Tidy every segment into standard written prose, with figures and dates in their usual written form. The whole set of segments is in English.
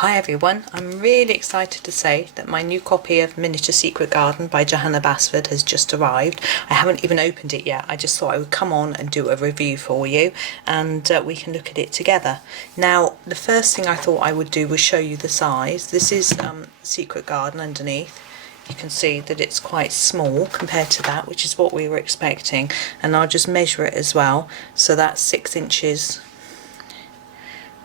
Hi everyone, I'm really excited to say that my new copy of Miniature Secret Garden by Johanna Basford has just arrived. I haven't even opened it yet. I just thought I would come on and do a review for you and we can look at it together. Now, the first thing I thought I would do was show you the size. This is Secret Garden underneath. You can see that it's quite small compared to that, which is what we were expecting. And I'll just measure it as well. So that's 6 inches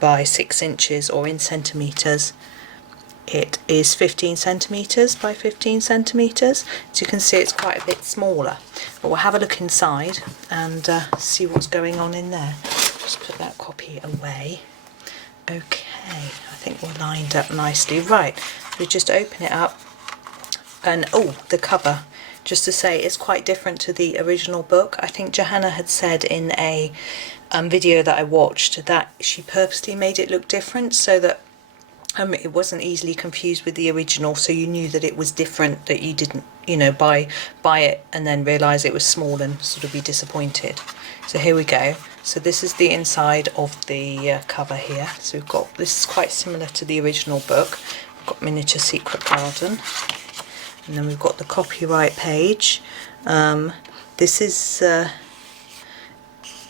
by 6 inches, or in centimetres it is 15 centimetres by 15 centimetres. As you can see, it's quite a bit smaller, but we'll have a look inside and see what's going on in there. Just put that copy away. Okay, I think we're lined up nicely. Right, we just open it up and the cover, just to say, it's quite different to the original book. I think Johanna had said in a video that I watched that she purposely made it look different so that it wasn't easily confused with the original, so you knew that it was different, that you didn't, you know, buy it and then realise it was small and sort of be disappointed. So here we go. So this is the inside of the cover here. So we've got, this is quite similar to the original book. We've got Miniature Secret Garden, and then we've got the copyright page. This is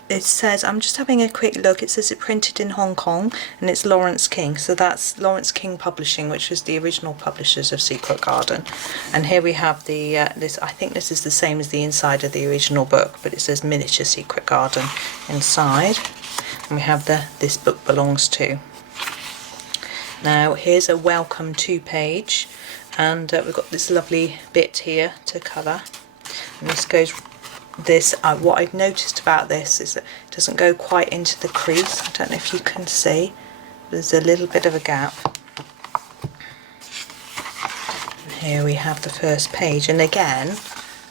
it says, I'm just having a quick look, it says it printed in Hong Kong and it's Lawrence King, so that's Lawrence King Publishing, which was the original publishers of Secret Garden. And here we have the this, I think this is the same as the inside of the original book, but it says Miniature Secret Garden inside, and we have the This Book Belongs To. Now here's a welcome to page, and we've got this lovely bit here to colour, and this goes, what I've noticed about this is that it doesn't go quite into the crease. I don't know if you can see, there's a little bit of a gap. And here we have the first page, and again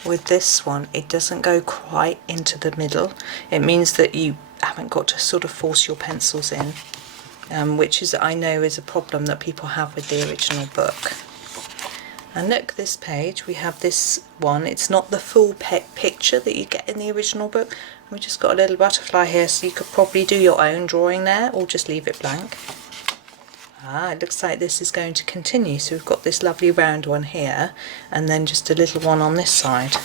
with this one it doesn't go quite into the middle. It means that you haven't got to sort of force your pencils in, which is, I know, is a problem that people have with the original book. And look, this page, we have this one. It's not the full picture that you get in the original book. We just got a little butterfly here, so you could probably do your own drawing there or just leave it blank. It looks like this is going to continue. So we've got this lovely round one here, and then just a little one on this side.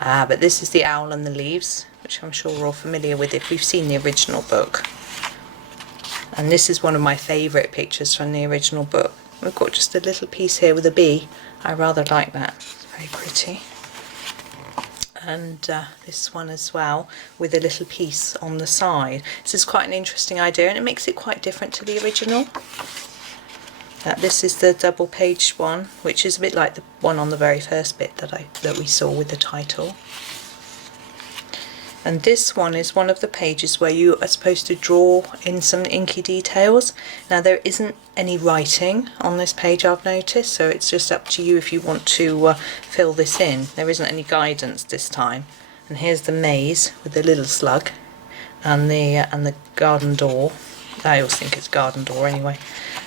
But this is the owl and the leaves, which I'm sure we're all familiar with if we've seen the original book. And this is one of my favourite pictures from the original book. We've got just a little piece here with a bee. I rather like that. It's very pretty. And this one as well, with a little piece on the side. This is quite an interesting idea, and it makes it quite different to the original. This is the double page one, which is a bit like the one on the very first bit that we saw with the title. And this one is one of the pages where you are supposed to draw in some inky details. Now there isn't any writing on this page, I've noticed, so it's just up to you if you want to fill this in. There isn't any guidance this time. And here's the maze with the little slug and the garden door. I always think it's garden door anyway.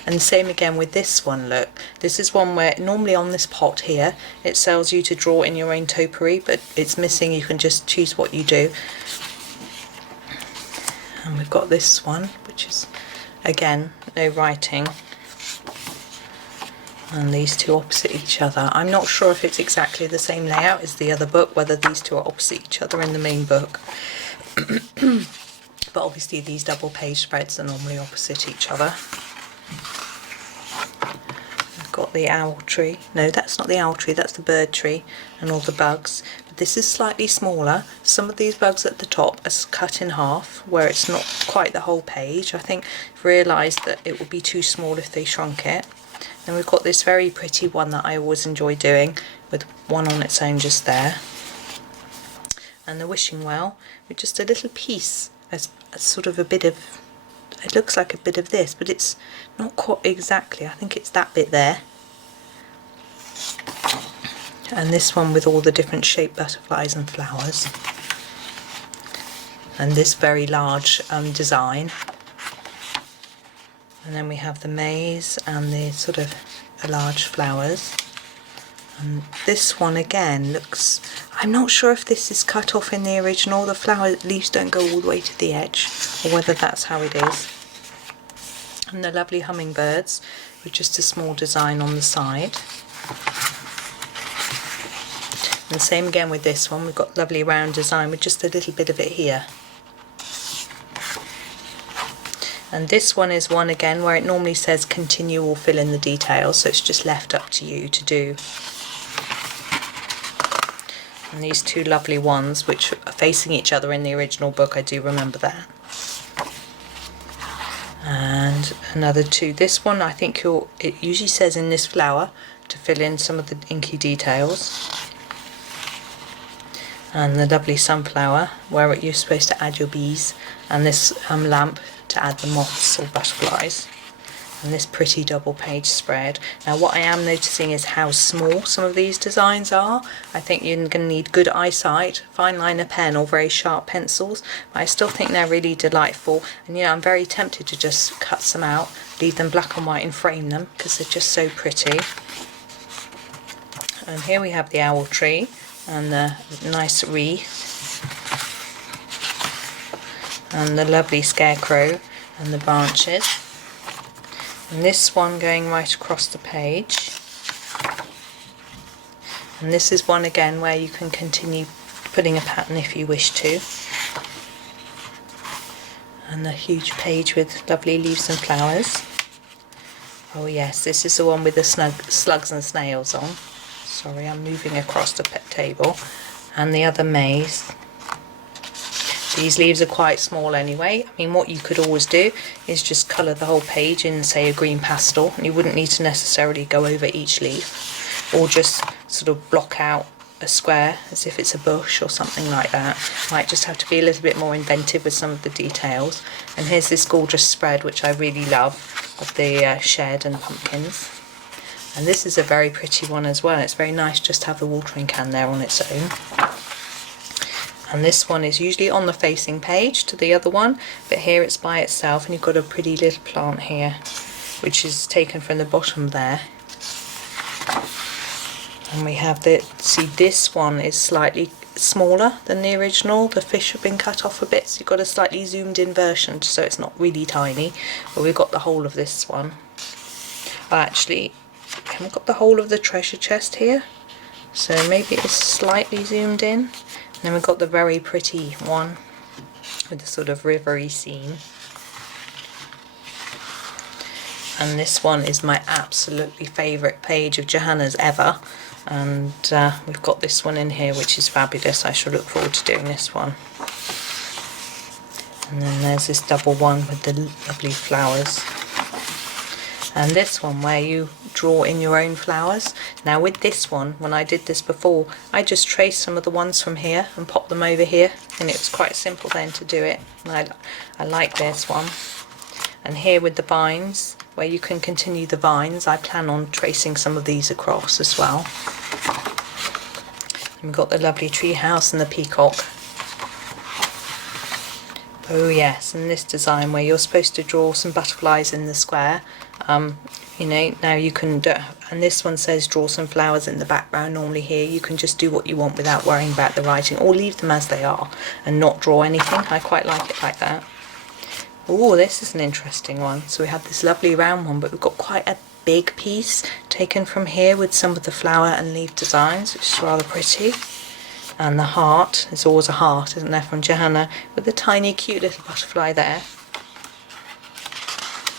And same again with this one, look. This is one where normally on this pot here it tells you to draw in your own topiary, but it's missing. You can just choose what you do. And we've got this one, which is again no writing, and these two opposite each other. I'm not sure if it's exactly the same layout as the other book, whether these two are opposite each other in the main book. But obviously these double page spreads are normally opposite each other. I've got the owl tree. No, that's not the owl tree, that's the bird tree and all the bugs. But this is slightly smaller. Some of these bugs at the top are cut in half, where it's not quite the whole page. I think I've realised that it would be too small if they shrunk it. Then we've got this very pretty one that I always enjoy doing, with one on its own just there. And the wishing well, with just a little piece, as sort of a bit of, it looks like a bit of this, but it's not quite exactly. I think it's that bit there. And this one with all the different shaped butterflies and flowers. And this very large design. And then we have the maze and the sort of large flowers. And this one again looks, I'm not sure if this is cut off in the original, the flower leaves don't go all the way to the edge, or whether that's how it is. And the lovely hummingbirds with just a small design on the side. And the same again with this one, we've got lovely round design with just a little bit of it here. And this one is one again where it normally says continue or fill in the details, so it's just left up to you to do. And these two lovely ones which are facing each other in the original book, I do remember that. And another two. This one I think it usually says in this flower to fill in some of the inky details. And the lovely sunflower where you're supposed to add your bees, and this lamp to add the moths or butterflies, and this pretty double page spread. Now what I am noticing is how small some of these designs are. I think you're going to need good eyesight, fine liner pen or very sharp pencils, but I still think they're really delightful, and I'm very tempted to just cut some out, leave them black and white and frame them because they're just so pretty. And here we have the owl tree and the nice wreath, and the lovely scarecrow and the branches, and this one going right across the page. And this is one again where you can continue putting a pattern if you wish to. And a huge page with lovely leaves and flowers. Oh yes, this is the one with the slugs and snails on. Sorry, I'm moving across the table. And the other maze. These leaves are quite small anyway. I mean, what you could always do is just colour the whole page in, say, a green pastel, and you wouldn't need to necessarily go over each leaf, or just sort of block out a square as if it's a bush or something like that. Might just have to be a little bit more inventive with some of the details. And here's this gorgeous spread which I really love of the shed and pumpkins. And this is a very pretty one as well. It's very nice just to have the watering can there on its own. And this one is usually on the facing page to the other one, but here it's by itself, and you've got a pretty little plant here which is taken from the bottom there. And we have see, this one is slightly smaller than the original. The fish have been cut off a bit, so you've got a slightly zoomed in version, so it's not really tiny, but we've got the whole of this one. Actually, haven't got the whole of the treasure chest here, so maybe it's slightly zoomed in. And then we've got the very pretty one with the sort of rivery scene. And this one is my absolutely favourite page of Johanna's ever. And we've got this one in here which is fabulous. I shall look forward to doing this one. And then there's this double one with the lovely flowers. And this one where you draw in your own flowers. Now with this one, when I did this before, I just traced some of the ones from here and popped them over here, and it was quite simple then to do it. And I like this one. And here with the vines, where you can continue the vines, I plan on tracing some of these across as well. And we've got the lovely tree house and the peacock. Oh yes, and this design where you're supposed to draw some butterflies in the square. Now you can do, and this one says draw some flowers in the background. Normally here you can just do what you want without worrying about the writing, or leave them as they are and not draw anything. I quite like it like that. Oh, this is an interesting one. So we have this lovely round one, but we've got quite a big piece taken from here with some of the flower and leaf designs, which is rather pretty. And the heart, there's always a heart, isn't there, from Johanna, with a tiny cute little butterfly there.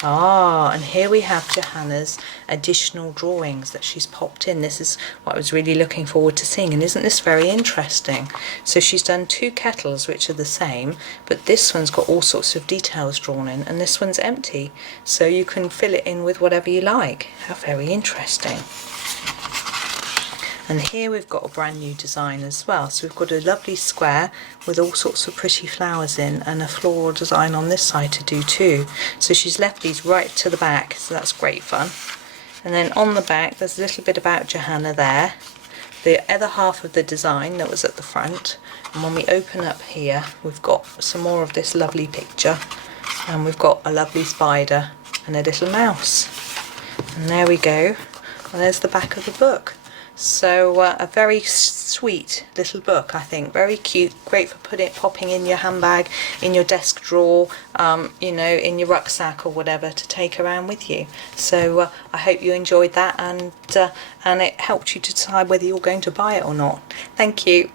Ah, and here we have Johanna's additional drawings that she's popped in. This is what I was really looking forward to seeing, and isn't this very interesting? So she's done two kettles which are the same, but this one's got all sorts of details drawn in, and this one's empty. So you can fill it in with whatever you like. How very interesting. And here we've got a brand new design as well. So we've got a lovely square with all sorts of pretty flowers in, and a floral design on this side to do too. So she's left these right to the back, so that's great fun. And then on the back there's a little bit about Johanna there, the other half of the design that was at the front. And when we open up here, we've got some more of this lovely picture, and we've got a lovely spider and a little mouse. And there we go. And there's the back of the book. So a very sweet little book, I think. Very cute, great for popping in your handbag, in your desk drawer, you know, in your rucksack or whatever, to take around with you. So I hope you enjoyed that, and it helped you to decide whether you're going to buy it or not. Thank you.